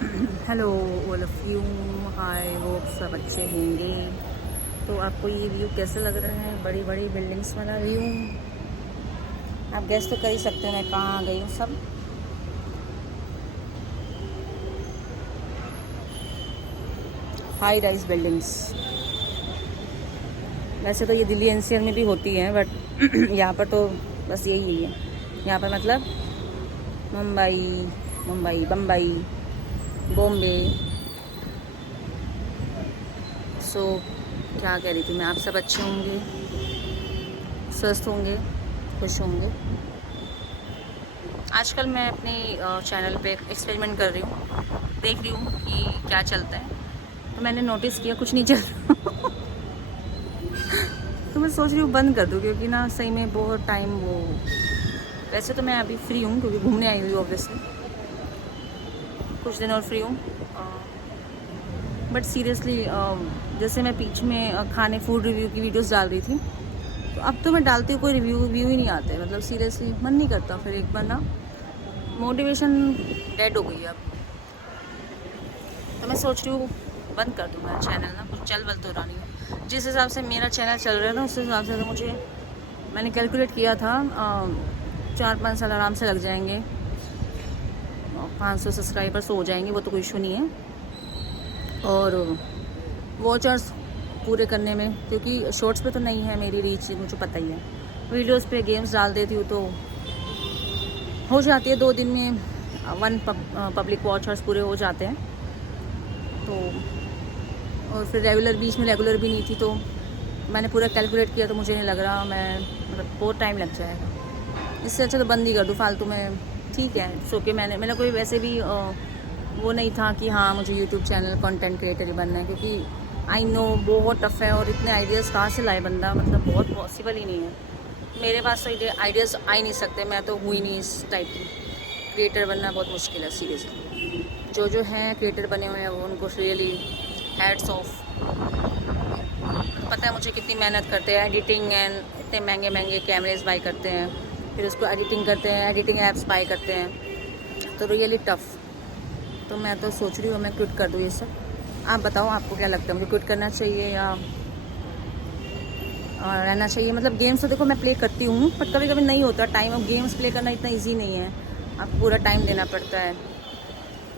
Hello all of you, hi, hope सब अच्छे होंगे। तो आपको ये व्यू कैसा लग रहा है? बड़ी बड़ी बिल्डिंग्स वाला व्यू। आप गेस तो कर ही सकते हैं मैं कहाँ आ गई हूँ। सब हाई राइज बिल्डिंग्स। वैसे तो ये दिल्ली एनसीआर में भी होती है, बट यहाँ पर तो बस यही है। यहाँ पर मतलब मुंबई बम्बई बॉम्बे। सो क्या कह रही थी मैं, आप सब अच्छे होंगे, स्वस्थ होंगे, खुश होंगे। आजकल मैं अपने चैनल पे एक्सपेरिमेंट कर रही हूँ, देख रही हूँ कि क्या चलता है। तो मैंने नोटिस किया कुछ नहीं चल रहा तो मैं सोच रही हूँ बंद कर दूँ, क्योंकि ना सही में बहुत टाइम वो। वैसे तो मैं अभी फ्री हूँ क्योंकि घूमने आई हुई हूँ, ऑब्वियसली कुछ दिन और फ्री हूँ। बट सीरियसली जैसे मैं बीच में खाने फूड रिव्यू की वीडियोस डाल रही थी, तो अब तो मैं डालती हूँ कोई रिव्यू ही नहीं आते। मतलब सीरियसली मन नहीं करता। फिर एक बार ना मोटिवेशन डेड हो गई है अब। तो मैं सोच रही हूँ बंद कर दूँ मेरा चैनल ना, कुछ चल बल तो रहा नहीं। जिस हिसाब से मेरा चैनल चल रहा है ना, उस हिसाब से तो मुझे, मैंने कैलकुलेट किया था 4-5 साल आराम से लग जाएंगे। 500 सब्सक्राइबर्स हो जाएंगे, वो तो कोई इशू नहीं है। और वॉचर्स पूरे करने में, क्योंकि शॉर्ट्स पे तो नहीं है मेरी रीच, मुझे पता ही है। वीडियोस पे गेम्स डाल देती हूँ तो हो जाती है 2 दिन में 1 पब्लिक वॉचर्स पूरे हो जाते हैं। तो और फिर रेगुलर, बीच में रेगुलर भी नहीं थी, तो मैंने पूरा कैलकुलेट किया तो मुझे नहीं लग रहा मैं, मतलब बहुत टाइम लग जाएगा। इससे अच्छा तो बंद ही कर दूँ फालतू में। ठीक है, सो के मेरा कोई वैसे भी वो नहीं था कि हाँ मुझे यूट्यूब चैनल कंटेंट क्रिएटर ही बनना है, क्योंकि आई नो बहुत टफ है। और इतने आइडियाज़ कहाँ से लाए बंदा, मतलब बहुत पॉसिबल ही नहीं है। मेरे पास तो आइडियाज़ आ ही नहीं सकते, मैं तो हुई नहीं इस टाइप की। क्रिएटर बनना बहुत मुश्किल है सीरियसली। जो हैं क्रिएटर बने हुए हैं वो, उनको रियली हैट्स ऑफ। पता है मुझे कितनी मेहनत करते हैं, एडिटिंग एंड इतने महंगे महंगे कैमरेज बाई करते हैं, फिर उसको एडिटिंग करते हैं, एडिटिंग ऐप्स बाई करते हैं, तो रियली टफ। तो मैं तो सोच रही हूँ मैं क्विट कर दूँ ये सब। आप बताओ आपको क्या लगता है, मुझे क्विट करना चाहिए या रहना चाहिए? मतलब गेम्स तो देखो मैं प्ले करती हूँ, बट कभी कभी नहीं होता टाइम। अब गेम्स प्ले करना इतना ईजी नहीं है, आपको पूरा टाइम देना पड़ता है।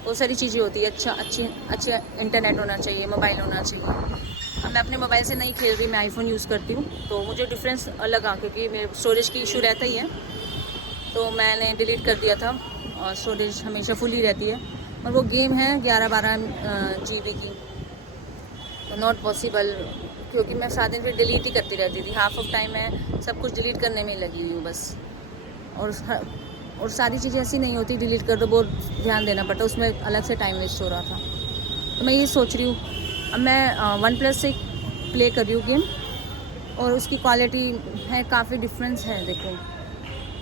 बहुत सारी चीज़ें होती है। अच्छा इंटरनेट होना चाहिए, मोबाइल होना चाहिए। अब मैं अपने मोबाइल से नहीं खेल रही, मैं आईफोन यूज़ करती हूँ, तो मुझे डिफरेंस लगा, क्योंकि मेरे स्टोरेज की इशू रहता ही है। तो मैंने डिलीट कर दिया था, और स्टोरेज हमेशा फुल ही रहती है। और वो गेम है 11-12 GB की, तो नॉट पॉसिबल, क्योंकि मैं सारा दिन फिर डिलीट ही करती रहती थी। हाफ ऑफ टाइम मैं सब कुछ डिलीट करने में लगी हुई हूँ बस। और सारी चीज़ें ऐसी नहीं होती, डिलीट कर दो बहुत ध्यान देना पड़ता, उसमें अलग से टाइम वेस्ट हो रहा था। तो मैं ये सोच रही हूँ, अब मैं OnePlus से प्ले कर रही हूँ गेम, और उसकी क्वालिटी है, काफ़ी डिफरेंस है। देखो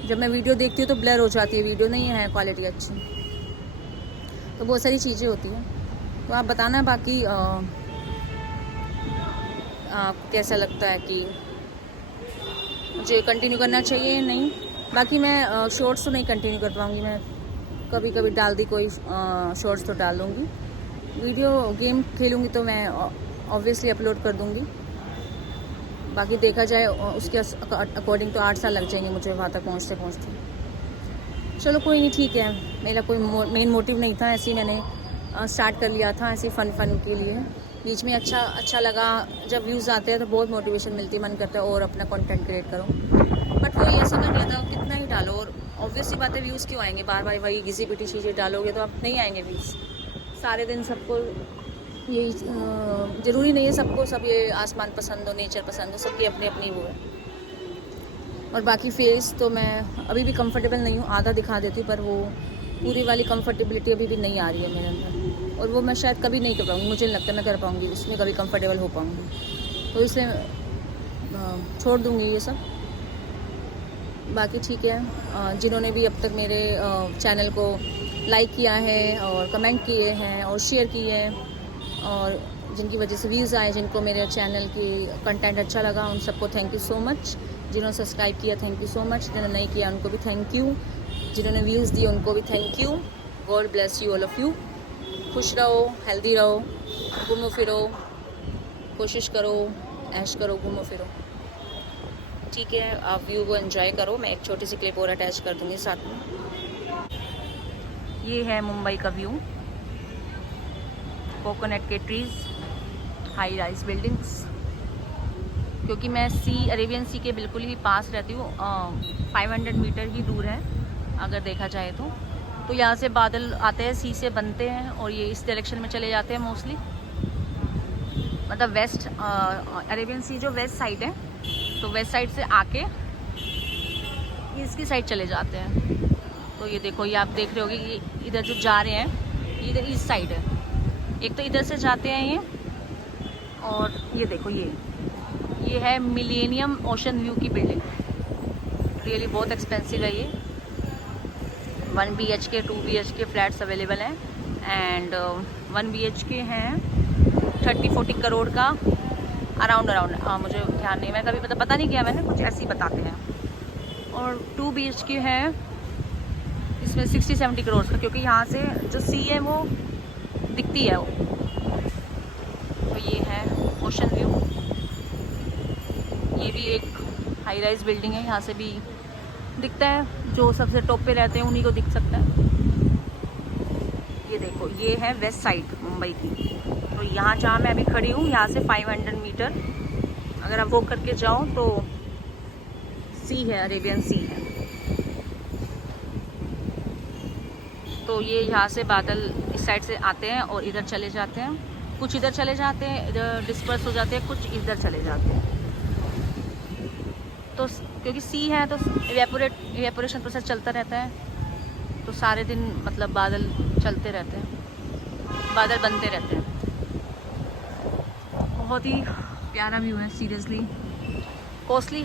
जब मैं वीडियो देखती हूँ तो ब्लर हो जाती है वीडियो, नहीं है क्वालिटी अच्छी। तो बहुत सारी चीज़ें होती हैं। तो आप बताना बाकी आपको कैसा लगता है कि मुझे कंटिन्यू करना चाहिए या नहीं। बाकी मैं शॉर्ट्स तो नहीं कंटिन्यू कर पाऊँगी, मैं कभी कभी डाल दी कोई शॉर्ट्स तो डाल लूँगी। वीडियो गेम खेलूँगी तो मैं ऑब्वियसली अपलोड कर दूँगी। बाकी देखा जाए उसके अकॉर्डिंग तो 8 साल लग जाएंगे मुझे वहाँ तक पहुँचते। चलो कोई नहीं, ठीक है। मेरा कोई मेन मोटिव नहीं था, ऐसे ही मैंने स्टार्ट कर लिया था, ऐसे फन के लिए। बीच में अच्छा लगा, जब व्यूज़ आते हैं तो बहुत मोटिवेशन मिलती है, मन करता है और अपना कंटेंट क्रिएट करो। बट वही ऐसा कर लिया था, कितना ही डालो। और ऑब्वियसली बात है, व्यूज़ क्यों आएंगे? बार बार वही घिसी पिटी चीज़ें डालोगे तो आप नहीं आएंगे व्यूज़ सारे दिन। सबको यही ज़रूरी नहीं है सबको सब ये आसमान पसंद हो, नेचर पसंद हो, सबकी अपनी अपनी वो है। और बाकी फेस तो मैं अभी भी कंफर्टेबल नहीं हूँ, आधा दिखा देती हूँ, पर वो पूरी वाली कंफर्टेबिलिटी अभी भी नहीं आ रही है मेरे अंदर। और वो मैं शायद कभी नहीं कर पाऊँगी, मुझे नहीं लगता मैं कर पाऊँगी, उसमें कभी कंफर्टेबल हो पाऊँगी। तो इसलिए छोड़ दूँगी ये सब। बाकी ठीक है, जिन्होंने भी अब तक मेरे चैनल को लाइक किया है और कमेंट किए हैं और शेयर किए हैं, और जिनकी वजह से व्यूज़ आए, जिनको मेरे चैनल की कंटेंट अच्छा लगा, उन सबको थैंक यू सो मच। जिन्होंने सब्सक्राइब किया थैंक यू सो मच, जिन्होंने नहीं किया उनको भी थैंक यू, जिन्होंने व्यूज़ दिए उनको भी thank you. God bless you all of you. खुश रहो, हेल्दी रहो, घूमो फिरो, कोशिश करो, ऐश करो, घूमो फिरो। ठीक है, आप व्यू को एंजॉय करो। मैं एक छोटी सी क्लिप और अटैच कर दूँगी साथ में। ये है मुंबई का व्यू, कोकोनट के ट्रीज़, हाई राइज बिल्डिंग्स। क्योंकि मैं अरेबियन सी के बिल्कुल ही पास रहती हूँ, 500 मीटर ही दूर है अगर देखा जाए तो यहाँ से बादल आते हैं, सी से बनते हैं और ये इस डायरेक्शन में चले जाते हैं मोस्टली। मतलब वेस्ट, अरेबियन सी जो वेस्ट साइड है, तो वेस्ट साइड से आके इसकी साइड चले जाते हैं। तो ये देखो, ये आप देख रहे होगे, ये इधर जो जा रहे हैं ये इधर ईस्ट साइड है। एक तो इधर से जाते हैं ये, और ये देखो ये है मिलेनियम ओशन व्यू की बिल्डिंग। रियली बहुत एक्सपेंसिव है ये। 1 BHK 2 BHK फ्लैट्स अवेलेबल हैं एंड 1 BHK हैं 30-40 करोड़ का अराउंड। मुझे ध्यान नहीं, मैं कभी मतलब पता नहीं किया मैंने, कुछ ऐसे ही बताते हैं। और 2 BHK है इसमें 60-70 करोड़ का, क्योंकि यहाँ से जो सी है वो दिखती है वो। तो ये है ओशन व्यू। ये भी एक हाई राइज बिल्डिंग है, यहाँ से भी दिखता है, जो सबसे टॉप पे रहते हैं उन्हीं को दिख सकता है। ये देखो, ये है वेस्ट साइड मुंबई की। तो यहाँ जहाँ मैं अभी खड़ी हूँ, यहाँ से 500 मीटर अगर आप वॉक करके जाओ तो सी है, अरेबियन सी है। तो ये यहाँ से बादल इस साइड से आते हैं और इधर चले जाते हैं, कुछ इधर चले जाते हैं, इधर डिस्पर्स हो जाते हैं, कुछ इधर चले जाते हैं। तो क्योंकि सी है तो इवेपोरेशन प्रोसेस चलता रहता है, तो सारे दिन मतलब बादल चलते रहते हैं, बादल बनते रहते हैं। बहुत ही प्यारा व्यू है सीरियसली। कॉस्टली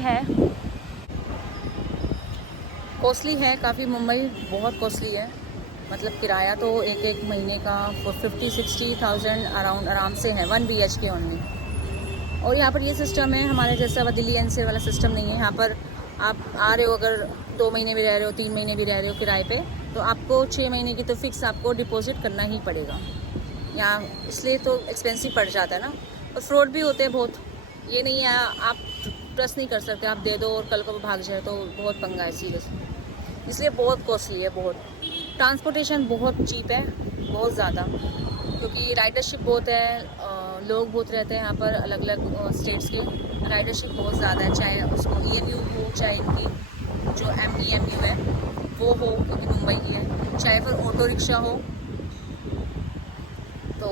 है काफ़ी। मुंबई बहुत कॉस्टली है, मतलब किराया तो एक महीने का 50-60,000 अराउंड आराम से है, 1 BHK ओनली। और यहाँ पर ये सिस्टम है, हमारे जैसा दिल्ली एनसीआर वाला सिस्टम नहीं है। यहाँ पर आप आ रहे हो, अगर 2 महीने भी रह रहे हो, 3 महीने भी रह रहे हो किराए पे, तो आपको 6 महीने की तो फिक्स आपको डिपॉजिट करना ही पड़ेगा यहाँ, इसलिए तो एक्सपेंसिव पड़ जाता है ना। और फ्रॉड भी होते हैं बहुत, ये नहीं है आप ट्रस्ट नहीं कर सकते, आप दे दो और कल को भाग जाए तो बहुत पंगा है सीरियस। इसलिए बहुत कॉस्टली है बहुत। ट्रांसपोर्टेशन बहुत चीप है, बहुत ज़्यादा, क्योंकि राइडरशिप बहुत है, लोग बहुत रहते हैं यहाँ पर, अलग अलग स्टेट्स के। राइडरशिप बहुत ज़्यादा है, चाहे उसको EMU हो, चाहे इनकी जो MEMU है वो हो, क्योंकि मुंबई की है, चाहे फिर ऑटो रिक्शा हो, तो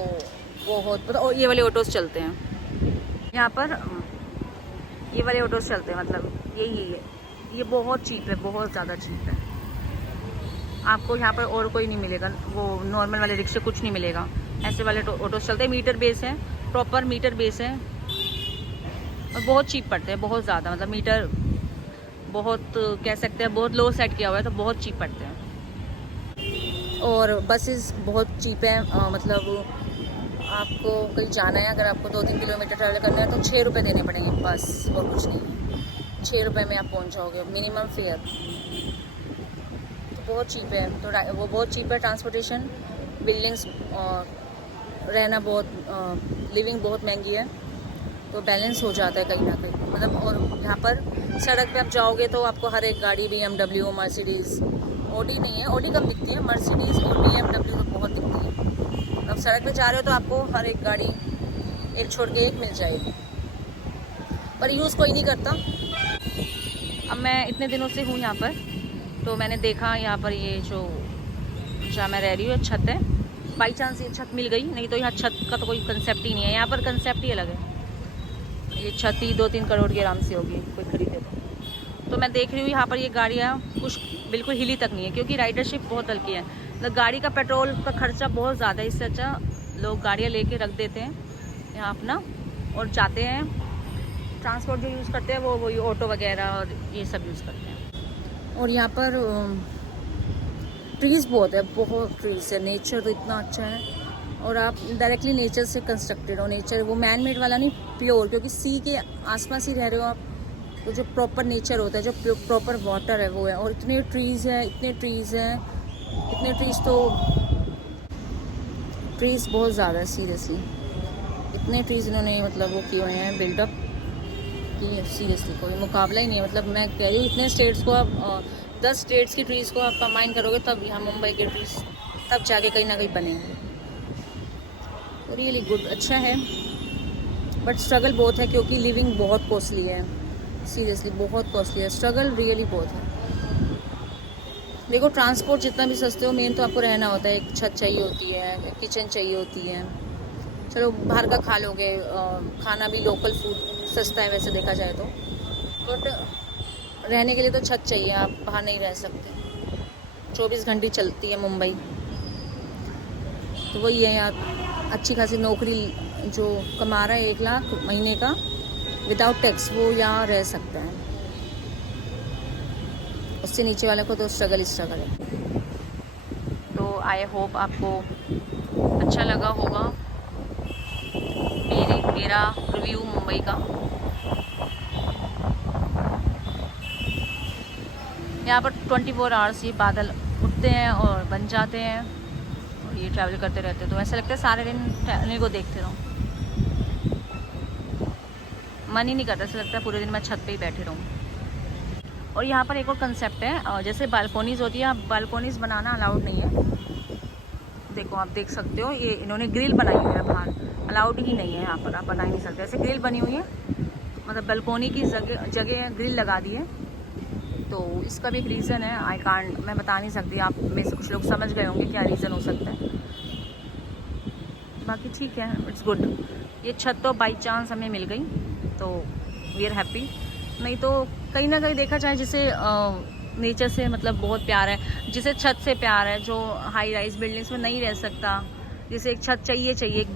बहुत मतलब। और ये वाले ऑटोज़ चलते हैं यहाँ पर, ये वाले ऑटोज़ चलते हैं, मतलब यही है। ये बहुत चीप है, बहुत ज़्यादा चीप है। आपको यहाँ पर और कोई नहीं मिलेगा, वो नॉर्मल वाले रिक्शे कुछ नहीं मिलेगा। ऐसे वाले ऑटोज़ चलते हैं, मीटर बेस है, प्रॉपर मीटर बेस है, और बहुत चीप पड़ते हैं, बहुत ज़्यादा। मतलब मीटर बहुत कह सकते हैं, बहुत लो सेट किया हुआ है, तो बहुत चीप पड़ते हैं। और बसेस बहुत चीप है, मतलब आपको कहीं जाना है, अगर आपको 2-3 किलोमीटर ट्रैवल करना है तो 6 रुपये देने पड़ेंगे बस, और कुछ नहीं। 6 रुपये में आप पहुँच जाओगे, मिनिमम फेयर। तो बहुत चीप है, तो वो बहुत चीप है। ट्रांसपोर्टेशन, बिल्डिंग्स, रहना बहुत, लिविंग बहुत महंगी है, तो बैलेंस हो जाता है कहीं ना कहीं, मतलब। और यहाँ पर सड़क पे आप जाओगे तो आपको हर एक गाड़ी, BMW, मर्सिडीज़, ऑडी नहीं है, ऑडी कम दिखती है, मर्सिडीज़ और BMW तो बहुत दिखती है। अब सड़क पे जा रहे हो तो आपको हर एक गाड़ी एक छोड़ के एक मिल जाएगी, पर यूज़ कोई नहीं करता। अब मैं इतने दिनों से हूँ यहाँ पर, तो मैंने देखा यहाँ पर ये जो जहाँ मैं रह रही हूँ छत है, बाई चांस ये छत मिल गई, नहीं तो यहाँ छत का तो कोई कंसेप्ट ही नहीं है। यहाँ पर कंसेप्ट ही अलग है। ये छत ही 2-3 करोड़ की आराम से होगी कोई खरीदे तो। मैं देख रही हूँ यहाँ पर ये गाड़ियाँ कुछ बिल्कुल हिली तक नहीं है, क्योंकि राइडरशिप बहुत हल्की है। मतलब गाड़ी का पेट्रोल का खर्चा बहुत ज़्यादा है, इससे अच्छा लोग गाड़ियाँ लेके रख देते हैं यहाँ अपना और जाते हैं। ट्रांसपोर्ट जो यूज़ करते हैं वो वही ऑटो वगैरह और ये सब यूज़ करते हैं। और यहाँ पर ट्रीज़ बहुत है, बहुत ट्रीज़ है, नेचर तो इतना अच्छा है। और आप डायरेक्टली नेचर से कंस्ट्रक्टेड हो, नेचर वो मैन मेड वाला नहीं, प्योर, क्योंकि सी के आसपास ही रह रहे हो आप, तो जो प्रॉपर नेचर होता है, जो प्रॉपर वाटर है वो है। और इतने ट्रीज़ हैं, इतने ट्रीज़ हैं, इतने ट्रीज़ ट्रीज़ बहुत ज़्यादा है सीरियसली, इतने ट्रीज़ इन्होंने मतलब वो किए हुए हैं बिल्डअप कि सीरियसली कोई मुकाबला ही नहीं है। मतलब मैं कह रही हूँ इतने स्टेट्स को आप 10 स्टेट्स की ट्रीज़ को आप कंबाइन करोगे तब यहाँ मुंबई के ट्रीज़ तब जाके कहीं ना कहीं बनेंगे। तो रियली गुड, अच्छा है, बट स्ट्रगल बहुत है क्योंकि लिविंग बहुत कॉस्टली है, सीरियसली बहुत कॉस्टली है, स्ट्रगल रियली बहुत है। देखो ट्रांसपोर्ट जितना भी सस्ते हो, मेन तो आपको रहना होता है, एक छत चाहिए होती है, एक किचन चाहिए होती है। चलो बाहर का खा लोगे, खाना भी लोकल फूड सस्ता है वैसे देखा जाए तो, बट रहने के लिए तो छत चाहिए, आप बाहर नहीं रह सकते। 24 घंटे चलती है मुंबई, तो वही है यार, अच्छी खासी नौकरी जो कमा रहा है 1 लाख महीने का विदाउट टैक्स, वो यहाँ रह सकता है। उससे नीचे वाले को तो स्ट्रगल ही स्ट्रगल है। तो आई होप आपको अच्छा लगा होगा मेरा रिव्यू मुंबई का। यहाँ पर 24 आवर्स ये बादल उठते हैं और बन जाते हैं और ये ट्रैवल करते रहते हैं, तो ऐसा लगता है सारे दिन इन्हीं को देखते रहो, मन ही नहीं करता, ऐसा लगता है पूरे दिन मैं छत पे ही बैठी रहूँ। और यहाँ पर एक और कंसेप्ट है, जैसे बालकोनीज़ होती है, बालकोनीज़ बनाना अलाउड नहीं है। देखो आप देख सकते हो, ये इन्होंने ग्रिल बनाई हुई है बाहर, अलाउड ही नहीं है यहाँ पर, आप बना ही नहीं सकते। ऐसे ग्रिल बनी हुई है, मतलब बालकोनी की जगह ग्रिल लगा दी है, तो इसका भी एक रीज़न है, आई कांट, मैं बता नहीं सकती, आप में से कुछ लोग समझ गए होंगे क्या रीज़न हो सकता है। बाकी ठीक है, इट्स गुड। ये छत तो बाई चांस हमें मिल गई तो वी आर हैप्पी, नहीं तो कहीं ना कहीं देखा जाए जिसे नेचर से मतलब बहुत प्यार है, जिसे छत से प्यार है, जो हाई राइज बिल्डिंग्स में नहीं रह सकता, जिसे एक छत चाहिए एक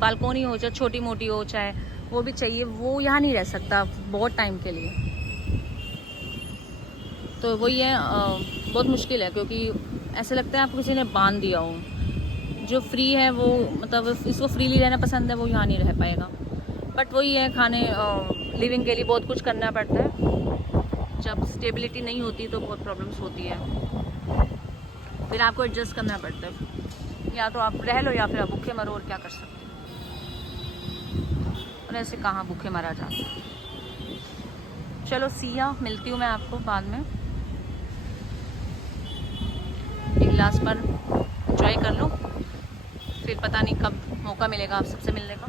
बालकोनी हो, चाहे छोटी मोटी हो, चाहे वो भी चाहिए, वो यहाँ नहीं रह सकता बहुत टाइम के लिए। तो वही है, बहुत मुश्किल है, क्योंकि ऐसा लगता है आपको किसी ने बांध दिया हो। जो फ्री है वो मतलब इसको फ्रीली रहना पसंद है, वो यहाँ नहीं रह पाएगा। बट वही है, खाने लिविंग के लिए बहुत कुछ करना पड़ता है, जब स्टेबिलिटी नहीं होती तो बहुत प्रॉब्लम्स होती है, फिर आपको एडजस्ट करना पड़ता है, या तो आप रह लो या फिर आप भूखे मरो, और क्या कर सकते हैं। और ऐसे कहाँ भूखे मरा जाता। चलो सिया, मिलती हूँ मैं आपको बाद में, एक गिलास पर एंजॉय कर लो, फिर पता नहीं कब मौका मिलेगा आप सबसे मिलने का।